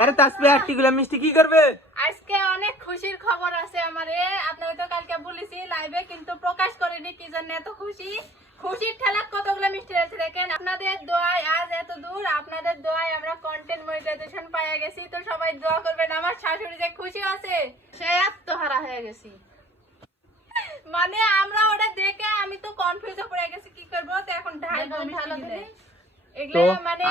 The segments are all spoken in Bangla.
আরে তাসবিহ আরটিগুলো মিষ্টি কি করবে? আজকে অনেক খুশির খবর আছে আমারে। আপনারা তো কালকে বলেছি লাইভে, কিন্তু প্রকাশ করিনি কি জন্য এত খুশি। খুশির ঠেলা কতগুলো মিষ্টি আছে দেখেন। আপনাদের দোয়ায় আজ এত দূর, আপনাদের দোয়ায় আমরা কন্টেন্ট মনিটাইজেশন পেয়ে গেছি। তো সবাই দোয়া করবেন। আমার শাশুড়ি যে খুশি আছে, সে আত্মহারা হয়ে গেছি। মানে আমরা ওটা দেখে আমি তো কনফিউজ পড়ে গেছি কি করব। তো এখন ঢালবো মিষ্টি। তো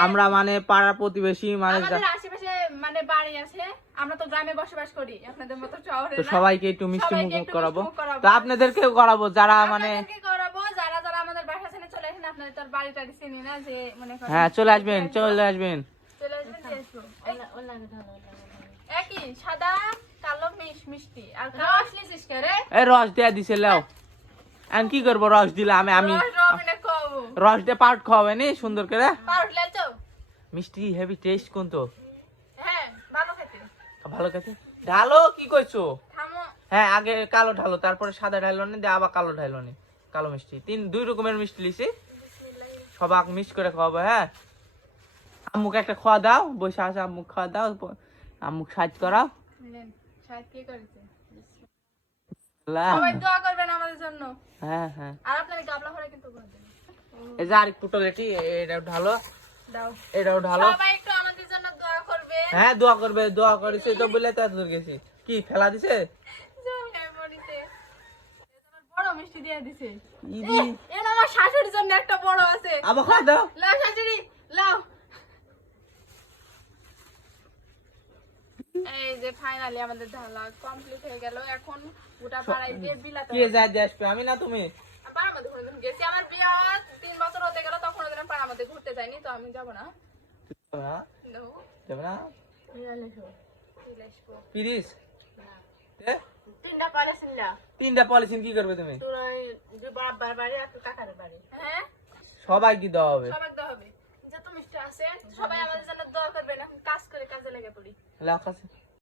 আমরা মানে পাড়া প্রতিবেশী মানে আমাদের আশেপাশে মানে বাড়ি আছে, আমরা তো গ্রামে বসবাস করি, আপনাদের মতো শহরে তো না। সবাইকে একটু মিষ্টি মুখ সবাইকে একটু করাবো। মিষ্টি মুখ করাবো। তো আপনাদেরকেও করাবো যারা মানে আপনাদেরকে করাবো যারা যারা আমাদের বাসা ছেড়ে চলে আসেন। আপনাদের তো আর বাড়ি টাড়ি চিনি না যে মনে করেন। হ্যাঁ চলে আসবেন চলে আসবেন। চলে আসবেন দেখো। একই সাদা কালো মিষ্টি আর রস নিছিস কে রে? এই রস দিয়া দিছে লাও। আমি কি করবো রস দিলে আমি রবিনে কও রস দিয়ে পাউট খাওয়াবে নি সুন্দর করে। পাউড লেছো? মিষ্টি হেভি টেস্ট কোন তো? হ্যাঁ ভালো খেতে। ভালো খেতে। ঢালো কি কইছো? থামো। হ্যাঁ আগে কালো ঢালো, তারপরে সাদা ঢালো নি, দিয়ে আবার কালো ঢালো নি। কালো মিষ্টি দুই রকমের মিষ্টি লিছি, সবাক মিক্স করে খাওয়াবো। হ্যাঁ আম্মুকে একটা খাওয়া দাও, বসে আসে আম্মুক খাওয়া দাও, আম্মুক সাজ করাও। নেন শায়দ কি করেছে। লা। সবাই দোয়া করবেন আমাদের জন্য। হ্যাঁ হ্যাঁ আর আপনাদের গাবলা ভরে কিন্তু করে দেন। এই যে আরেক পুটল এটি, এটাও ঢালো, দাও। এটাও ঢালো। সবাই একটু আমাদের জন্য দোয়া করবেন। হ্যাঁ দোয়া করবে, দোয়া করেছে তো বলে তো এত দূর গেছি। কি ফেলা দিছে? জমে পড়িতে। তোমার বড় মিষ্টি দিয়ে দিছে। ইদি এর আমার শাশুড়ির জন্য একটা বড় আছে। আবার খাওয়া দাও। লাও শাশুড়ি লাও। এই যে ফাইনালি আমাদের ঢালা কমপ্লিট হয়ে গেল। এখন গোটা পাড়ায় দিয়ে বিলাতে কে যায় দিয়ে আসবে, আমি না তুমি? পাড়ার মধ্যে ঘুরে গেছি। আমার বিয়ে 3 বছর হতে গেল, তখন ওদের পাড়ার মধ্যে ঘুরতে যাইনি, তো আমি যাবো না। যাবে না বিলাসবো। পিরিস না। তিনটা পলিসিন না। তিনটা পলিসিন কি করবে তুমি? তোর ওই যে বাবার বাড়ি আর তোর কাকার বাড়ি। হ্যাঁ সবাই কি দেওয়া হবে? সবাই দেওয়া হবে। যত মিষ্টি আছে সবাই আমাদের জন্য দোয়া করবেন। এখন কাজ করে কাজে লেগে পড়ি। লাখ আছে।